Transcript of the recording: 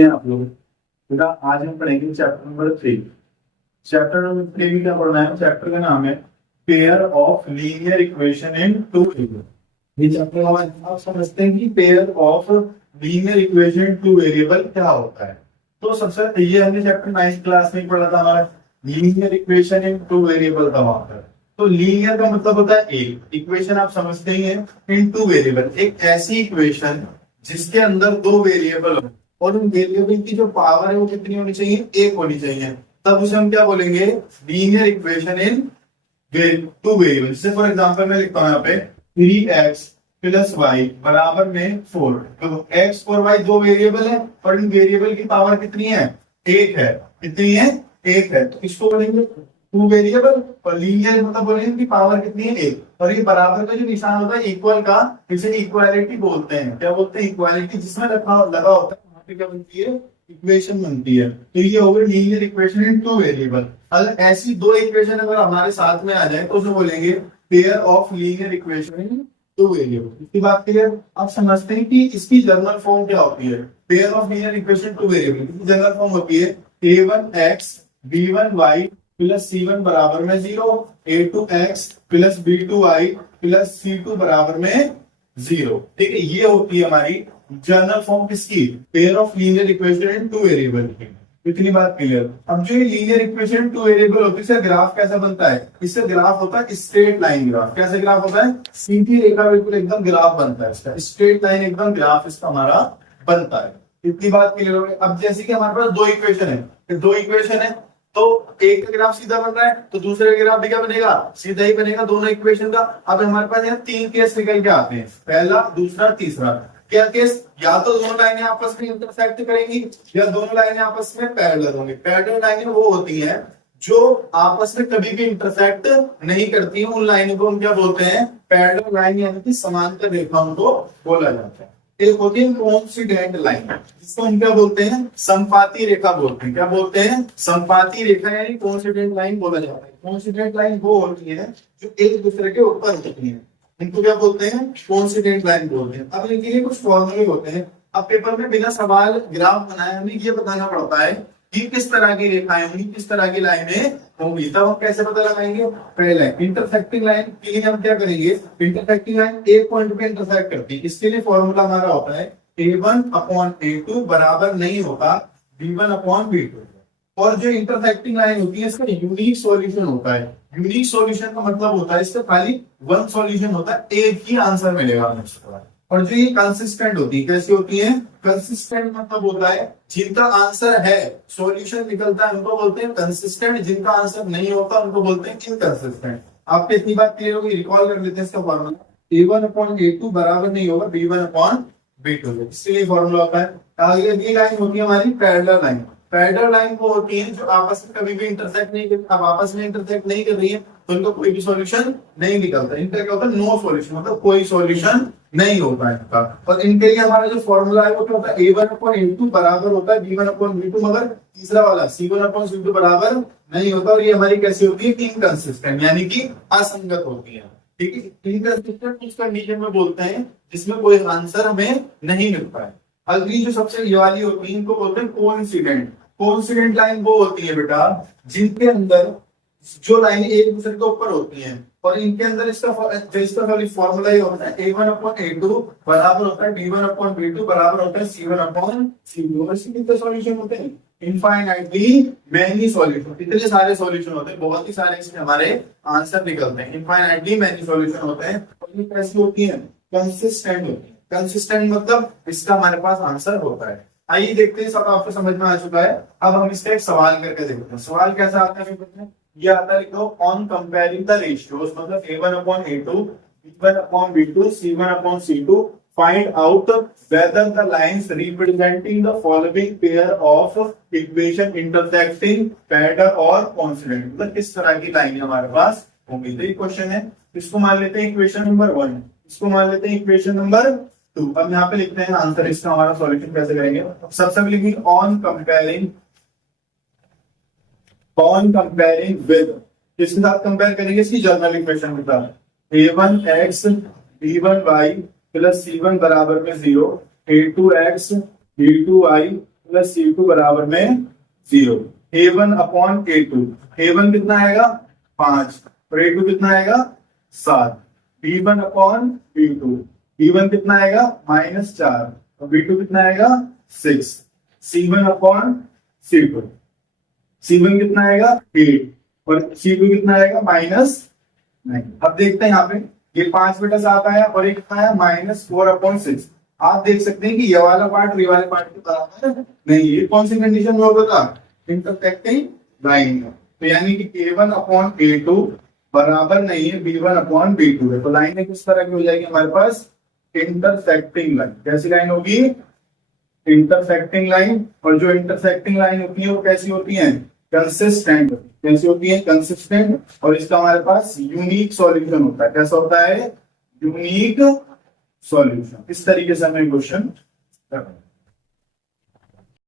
हैं आप लोग। बेटा आज हम पढ़ेंगे चैप्टर नंबर 3। चैप्टर नंबर 3 में क्या पढ़ना है? चैप्टर का नाम है pair of linear equation in two variable. ये चैप्टर आप समझते हैं कि pair of linear equation two variable क्या होता है। तो सबसे ये हमने चैप्टर 9th क्लास में पढ़ा था, हमारा linear equation in two variable का होता है। तो लीनियर का मतलब होता है एक इक्वेशन, आप समझते ही हैं, इन टू वेरिएबल, एक ऐसी इक्वेशन जिसके अंदर दो वेरिएबल हो और उन वेरिएबल की जो पावर है वो कितनी होनी चाहिए? एक होनी चाहिए। तब उसे हम क्या बोलेंगे? Linear equation in two variable. जैसे फॉर एग्जांपल मैं लिखता हूँ यहाँ पे 3x प्लस वाई बराबर में 4। तो x और y दो वेरिएबल है और इन वेरिएबल की पावर कितनी है? एक है। कितनी है? एक है। तो इसको बोलेंगे टू वेरिएबल। और लीनियर मतलब बोलेंगे कि पावर कितनी है? एक। और ये बराबर का जो निशान होता है इक्वल का, इसे इक्वालिटी बोलते हैं। क्या बोलते हैं? इक्वालिटी। जिसमें लगा होता है वहां पे क्या बनती है? इक्वेशन बनती है। तो ये हो गई linear equation in two variable. अगर ऐसी दो इक्वेशन अगर हमारे साथ में आ जाए तो उसे बोलेंगे pair of linear equation in two variable. इसकी बात क्लियर? आप समझते हैं कि इसकी जनरल फॉर्म क्या होती है? Pair of linear equation two variable की जनरल फॉर्म होती है a1x b1y प्लस c1 बराबर में 0, a2x plus b2y plus c2 बराबर में 0। ठीक है, ये होती है हमारी जनरल फॉर्म किसकी? Pair of linear equation in two variable की। इतनी बात क्लियर? अब जो ये लीनियर इक्वेशन टू वेरिएबल होती है, इसका ग्राफ कैसा बनता है? इससे ग्राफ होता है स्ट्रेट लाइन ग्राफ। कैसे ग्राफ होता है? सीधी रेखा, बिल्कुल एकदम ग्राफ बनता है इसका, स्ट्रेट लाइन एकदम ग्राफ इसका हमारा बनता है। इतनी बात क्लियर हो गई? अब जैसे कि हमारे पास दो इक्वेशन है, दो इक्वेशन है तो एक का ग्राफ सीधा बन रहा है तो दूसरे का ग्राफ भी क्या बनेगा? सीधा ही बनेगा दोनों इक्वेशन का। अब हमारे पास यहाँ तीन केस निकल के आते हैं, पहला, दूसरा, तीसरा। क्या केस? या तो दोनों लाइनें आपस में इंटरसेक्ट करेंगी या दोनों लाइनें आपस में पैरेलल होंगी। पैरेलल लाइनें वो होती हैं जो आपस में कभी भी इंटरसेक्ट नहीं करती हैं, उन लाइनों को हम क्या बोलते हैं? पैरेलल लाइन, यानी कि समांतर रेखा उनको बोला जाता है। एक होती है कोइंसिडेंट लाइन, जिसको हम क्या बोलते हैं? समपाती रेखा बोलते हैं। क्या बोलते हैं? समपाती रेखा, यानी कोइंसिडेंट लाइन बोला जाता है। कोइंसिडेंट लाइन वो होती है जो एक दूसरे के ऊपर होती है, इनको क्या बोलते हैं? कोइंसिडेंट लाइन बोलते हैं। अब इनके लिए कुछ फॉर्मूले होते हैं। अब पेपर में बिना सवाल ग्राफ बनाए हमें ये बताना पड़ता है कि किस तरह की रेखाएं होंगी, किस तरह की लाइनें होंगी। तब हम कैसे पता लगाएंगे? पहले इंटरसेक्टिंग लाइन के लिए हम क्या करेंगे? इंटरसेक्टिंग लाइन एक पॉइंट पे इंटरसेक्ट करती है, इसके लिए फॉर्मूला हमारा होता है a1/a2 बराबर नहीं होता b1/b2। और जो इंटरसेक्टिंग लाइन होती है इसका यूनिक सॉल्यूशन होता है। यूनिक सॉल्यूशन का मतलब होता है इसका खाली वन सॉल्यूशन होता है, एक ही आंसर मिलेगा हमें। और जो ये कंसिस्टेंट होती है, कैसी होती है? कंसिस्टेंट मतलब होता है जिनका आंसर है, सॉल्यूशन निकलता है, उनको बोलते हैं कंसिस्टेंट। जिनका आंसर नहीं होता उनको बोलते हैं इनकंसिस्टेंट। आपको इतनी बात क्लियर होगी? रिकॉल कर लेते हैं इसका फॉर्मूला। a1/a2 बराबर नहीं होगा b1/b2, इसलिए फॉर्मूला होता है। आगे अगली लाइन होती है हमारी पैरेलल लाइन। पैरेलल लाइन वो होती है जो आपस में कभी भी इंटरसेक्ट नहीं करती। अब आपस में इंटरसेक्ट नहीं कर रही है तो उनको कोई भी सॉल्यूशन नहीं निकलता। इनका क्या होता है? नो सॉल्यूशन, मतलब कोई सॉल्यूशन नहीं होता है इनका। और इनके लिए हमारा जो फॉर्मूला है वो क्या होता है? a1/a2 बराबर होता है b1/b2, मगर तीसरा वाला c1/c2 बराबर नहीं होता। और ये हमारी कैसी होती है? इनकंसिस्टेंट, यानी कि असंगत होती है। ठीक है, इनकंसिस्टेंट उस कंडीशन में बोलते हैं जिसमें कोई आंसर हमें नहीं मिलता है। अगली जो सबसे ये वाली होती है इनको बोलते हैं कोइंसिडेंट। कोइंसिडेंट लाइन वो होती है बेटा जिनके अंदर जो लाइन एक दूसरे के ऊपर होती हैं और इनके अंदर इसका फॉर्मूला ये होता है a1/a2 बराबर होता है b1/b2 बराबर होता है c1/c2। और इसके कितने सॉल्यूशन होते हैं? Infinitely many solution. इतने सारे सॉल्यूशन होते हैं, बहुत ही सारे इसमें हमारे आंसर निकलते हैं। इनफाइनाइटली मैनी सॉल्यूशन होते हैं। और ये कैसी होती है? कंसिस्टेंट होती है। कंसिस्टेंट मतलब इसका हमारे पास आंसर होता है। आइए देखते हैं, सब आपको समझ में आ चुका है। अब हम इसका एक सवाल करके देखते हैं। सवाल कैसा आता है? ये आता है, लिखो ऑन कंपेयरिंग द रेशियोज, मतलब a1/a2 b1/b2 c1/c2 find out whether the lines representing the following pair of equation intersecting parallel और कोइंसिडेंट, मतलब किस तरह की लाइन हमारे पास होंगी। तो ये क्वेश्चन है, इसको मान लेते हैं इक्वेशन नंबर 1, इसको मान लेते हैं इक्वेशन नंबर 2। अब यहाँ पे लिखते हैं आंसर, इसका हमारा सॉल्यूशन कैसे करेंगे? सबसे पहले लिखेंगे ऑन कंपेयरिंग विद, किसके साथ कंपेयर करेंगे? इसकी जनरल इक्वेशन के साथ। a1x b1y प्लस c1 बराबर में 0, a2x b2y प्लस C2 बराबर में 0। A1 अपॉन A2, A1 कितना आएगा 5 और A2 कितना आएगा 7। B1 अपॉन B2, B1 कितना आएगा -4 और B2 कितना आएगा 6। C1 अपॉन C2, C1 कितना आएगा 8 और C2 कितना आएगा -9। अब देखते हैं यहाँ पे ये 5/7 आया और एक कितना आया -4/6। आप देख सकते हैं कि ये वाला पार्ट ये वाले पार्ट के बराबर नहीं। ये कौन सी कंडीशन में होगा था, इंटरसेक्टिंग लाइन। तो यानी कि A1 अपॉन A2 बराबर नहीं है B1 अपॉन B2 है। तो लाइन किस तरह की हो जाएगी हमारे पास, इंटरसेक्टिंग लाइन। कैसी लाइन होगी, इंटरसेक्टिंग लाइन। और जो इंटरसेक्टिंग लाइन होती है वो कैसी होती है, कंसिस्टेंट। कैसी होती है, कंसिस्टेंट। और इसका हमारे पास यूनिक सॉल्यूशन होता है। कैसा होता है, यूनिक सॉल्यूशन। इस तरीके से हमें क्वेश्चन करना है।